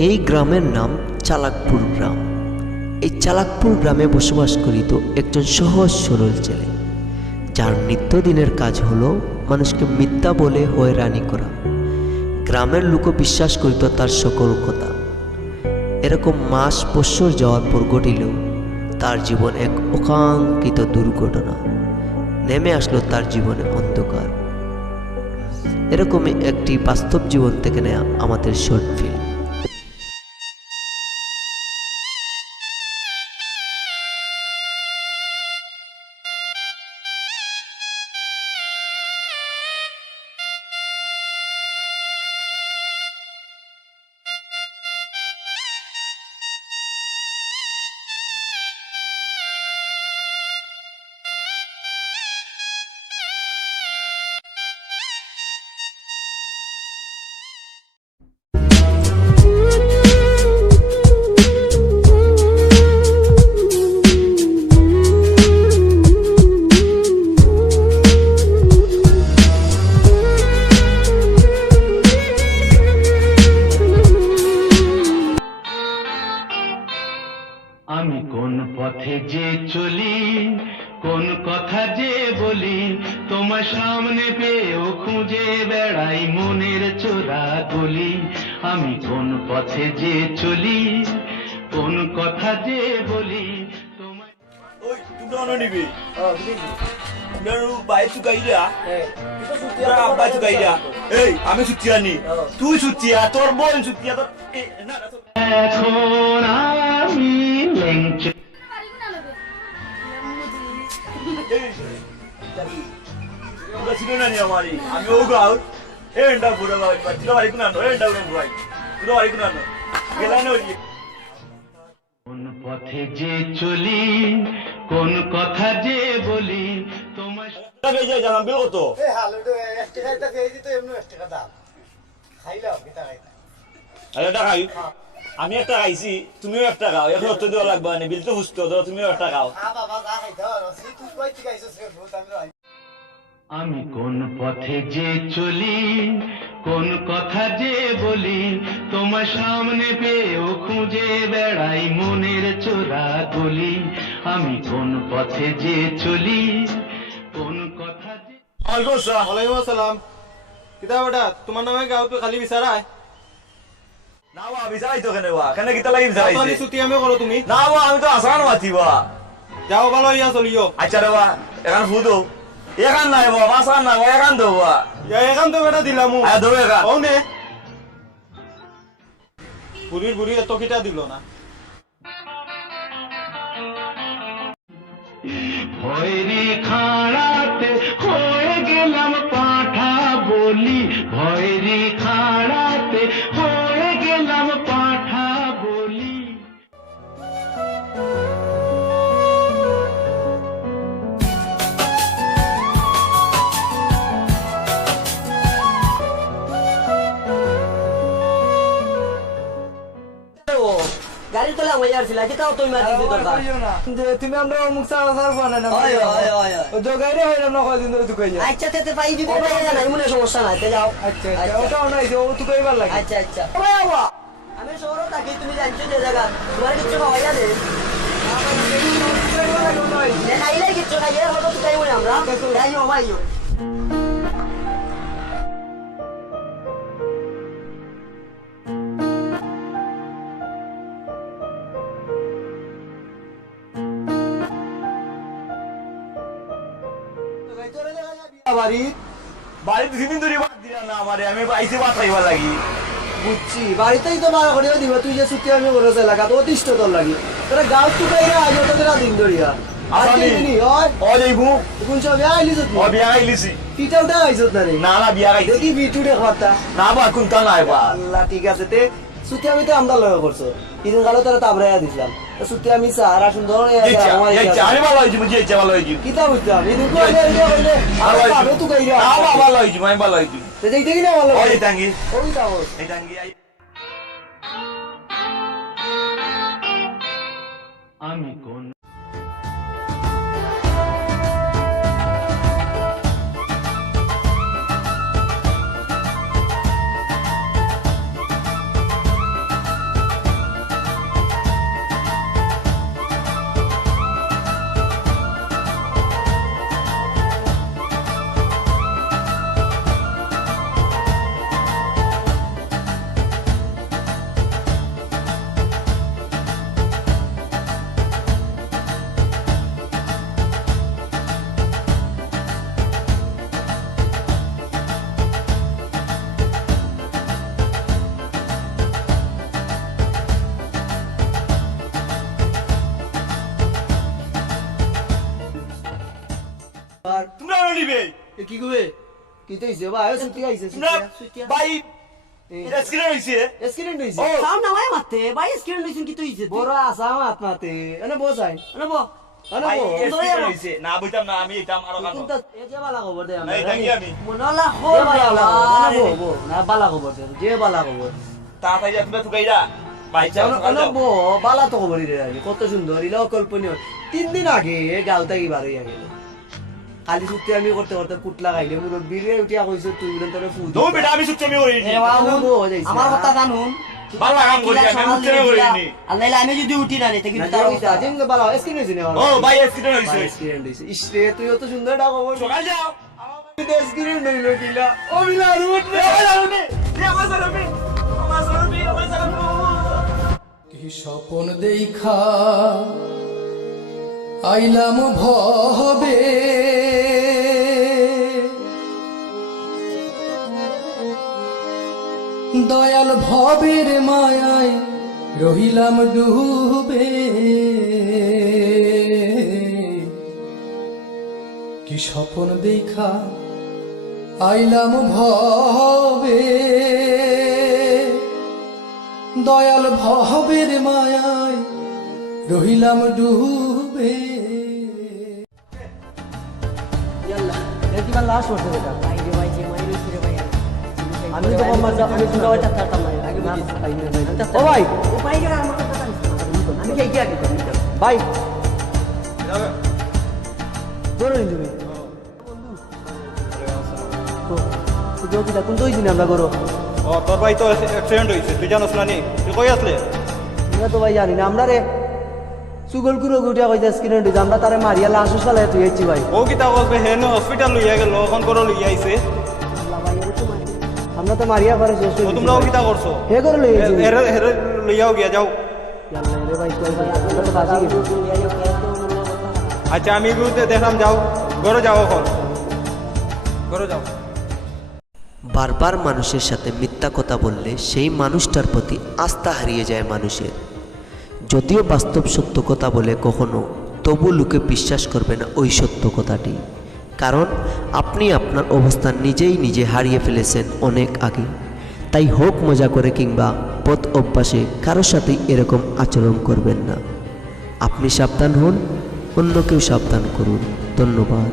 এই গ্রামের নাম চালাকপুর গ্রাম। এই চালাকপুর গ্রামে বসবাস করিত একজন সহজ সরল ছেলে, যার নিত্যদিনের কাজ হলো মানুষকে মিথ্যা বলে হয়রানি করা। গ্রামের লোক বিশ্বাস করিত তার সকল কথা। এরকম মাস বৎসর যাওয়ার পর ঘটিলেও তার জীবন এক অকাঙ্ক্ষিত দুর্ঘটনা। নেমে আসলো তার জীবনে অন্ধকার। এরকমই একটি বাস্তব জীবন থেকে নেয়া আমাদের শর্ট ফিল্ম। আমি কোন পথে যে চলি, কোন কথা যে বলি, তোমার সামনে পেয়েও খুঁজে বেড়াই মনের চোরা গলি। আমি কোন পথে যে চলি, কোন কথা যে বলি তোমায়। ওই তুমি অন্য নিবি বাই চুকাইরা আব্বা চুকাইরা। এই আমি সুতিয়া নি, তুই সুতিয়া, তোর বোন সুতিয়া, তোর এখন আমি লেংচে ছিল না নি আমারই। আমি ও গাও এন্ডা বুড়া বাড়ি ছিল বাড়ি কোন আনো এন্ডা বুড়া ভাই তুই বাড়ি কোন আনো গেলা না ওই। কোন পথে যে চলি, কোন কথা যে বলি তোমার। টাকা যাই জানাম বিল কত? এই হালো তো 1 টাকা তা খেয়ে দিত এমনি 1 টাকা দাম খাইলাম কি টাকা খাইতা। আরে টাকা খাই আমি একটা খাইছি, তুমিও একটা খাও, এখন অত দেওয়া লাগবে না, বিল তো হুস্ত ধরো, তুমিও একটা খাও। হ্যাঁ বাবা যা খাইতা রসি তুই কই থেকে আইছস রে বহুত আমি রই। আমি কোন পথে যে চলি, কোন কথা যে বলি, তোমার সামনে পেয়েও খুঁজে বেড়াই মনের চোরা গলি। আমি কোন পথে যে চলি, কোন কথা যে। ওয়ালাইকুম আসসালাম। কিতা বেটা তোমার নামে গাঁও তো খালি বিচারায় না বা বিচারাই তো কেন বা কেন কিতা লাগি খালি বিচারাইছি? ছুটি আমি করো তুমি না বা আমি তো আসান মাতি বা। যাও ভালো ইয়া চলিও। আচ্ছা রে বা এখন ফুদো এখান নাই বা বাসান না বা এখান দো বা এখান তো বেটা দিলাম আয় দো এখান। ও নে বুড়ির বুড়ি এত কিটা দিল না। ভয়েরি খাড়াতে হয়ে গেলাম পাঠা বলি, ভয়েরি খাড়াতে হয়ে গেলাম পাঠা বলি। গাড়ি তোলা হয়ে আসছিল কিতাও তুই মার দিতে দরকার তুমি আমরা মুখ সারা বানা না হয় হয় হয় ও জগাইরে হইলাম না কদিন ধরে তুই কইয়া। আচ্ছা তেতে পাই যদি পাই না এমন সমস্যা নাই তে যাও আচ্ছা আচ্ছা ওটা নাই যে ও তুই কইবার লাগে। আচ্ছা আচ্ছা আমি শহরে থাকি, তুমি জানছো যে জায়গা তোমার কিছু খাওয়াই দে খাইলে কিছু খাইয়ে হলো তুই খাইব না আমরা যাইও ভাইও। বাড়ি বাড়ি দুদিন ধরে বাদ দিলা না আমারে, আমি পাইছি ভাত খাইবার লাগি। বুঝছি বাড়িতেই তো মারা করিও দিব তুই যে ছুটি আমি করছ এলাকা তো অতিষ্ঠ তোর লাগি তোরা গাঁও তুই কইরা আজ তো তোরা দিন ধরিয়া আর আসামি। কি নি হয় ও যাইবু কোন সব আইলি তো ও বিয়া খাইলিছি। পিটা উঠা আইছত না রে না না বিয়া খাইছি দেখি বিটু রে কথা না বা কোনটা নাই বা। আল্লাহ ঠিক আছে তে ছুটি আমি তো আমরা লয় করছো ইদিন কালো তোরা তাবরাইয়া দিছিলাম তো ছুটি আমি সারা সুন্দর আমি ভালো হয়েছি বুঝি ভালো হয়েছি। কিতা বুঝতাম ইদিন কো আগে আগে কইলে ভালো আর হয়েছি। পাবে তুই কইরা না বা ভালো হয়েছি, আমি ভালো হয়েছি। তে দেখতে কি না ভালো ওই টাঙ্গি ওই তাও এই টাঙ্গি আমি কোন নিবে এ কি কবে কি তো হইছে ভাই ছুটি আইছে তোমরা ভাই এটা স্ক্রিন হইছে এক্সিডেন্ট হইছে সাউন্ড নামায় মারতে ভাই স্ক্রিন লইছেন কি তুই ইজ্জত বড় আসা মাত মাতে এনে বসাই নেব এনে ভাই বো স্ক্রিন হইছে না বুঝতাম না আমি এটা আরো কারণ কিন্তু এ যে বালা খবর দে না এটা কি আমি মনলা যে হল বালা খবর না বো বাবা বো না বালা খবর দে যে বালা খবর তাড়াতাড়ি তুমি তুকাইরা ভাই যাও এনে বো বালা তো খবর রে কত সুন্দর ইলা কল্পনীয় 3 দিন আগে গালতা কি বার হইয়া গেল কালি ছুটি আমি করতে করতে পুট লাগাইলে মুরব্বিরে উঠিয়া কইছে তুই বলেন তোরে ফুল নো বেটা আমি সুচ্চমি করি নি আমার কথা জানুন ভালো লাগাম করি আমি সুচ্চমি করি নি আল্লাহ আমি যদি উঠি না নিতে কিন্তু তার কথা জিম বালা স্ক্রিন হইছে না ও ভাই স্ক্রিন হইছে স্ক্রিন হইছে ইসরে তুই তো সুন্দর ডাক খবর সকাল যাও স্ক্রিন হইল কিলা ও মিলা রুট রে আমার সারাবি কি স্বপন দেখা আইলাম ভবে দয়াল ভবের মায়ায় রহিলাম ডুবে কি স্বপন দেখা আইলাম ভবে দয়াল ভবের মায়ায় রহিলাম ডুবে ইয়াল্লা এটি বা লাস্ট হচ্ছে বেটা ভাই রে ভাই যে মাইরে ফিরে ভাই আমি তো আমার আমি তো ওটা থাকতাম না আগে ও ভাই ও ভাই রে আমার কথা জানিস আমি কি আগে ভাই জোরে তুমি তো যোগী কোন তো হইছিনা আমরা করো ও তোর ভাই তো অ্যাক্সিডেন্ট হয়েছে তুই জানোস না নি তুই কই আসলে আমরা তো ভাই জানি না আমরা রে সুগল কুরো গুটিয়া কইতা স্ক্রিন হইছে আমরা তারে মারিয়া লাশ চালায় তুই আইছি ভাই ও কিতা বলবে হেন হসপিটাল লইয়া গেল এখন করে লইয়া আইছে আমরা তো মারিয়া করে শেষ ও তোমরা ও কিতা করছো হে করে লই আইছি হেরে হেরে লইয়াও গিয়া যাও আল্লাহ রে ভাই কই ভাই আমরা তো বাজি গেছি আচ্ছা আমি গুতে দেখলাম যাও ঘরে যাও এখন ঘরে যাও বারবার মানুষের সাথে মিথ্যা কথা বললে সেই মানুষটার প্রতি আস্থা হারিয়ে যায় মানুষের। যদিও বাস্তব সত্য কথা বলে কখনো, তবু লোকে বিশ্বাস করবে না ওই সত্য কথাটি, কারণ আপনি আপনার অবস্থান নিজে হারিয়ে ফেলেছেন অনেক আগে। তাই হোক মজা করে কিংবা পথ অভ্যাসে কারোর সাথেই এরকম আচরণ করবেন না। আপনি সাবধান হন, অন্য কেউ সাবধান করুন। ধন্যবাদ।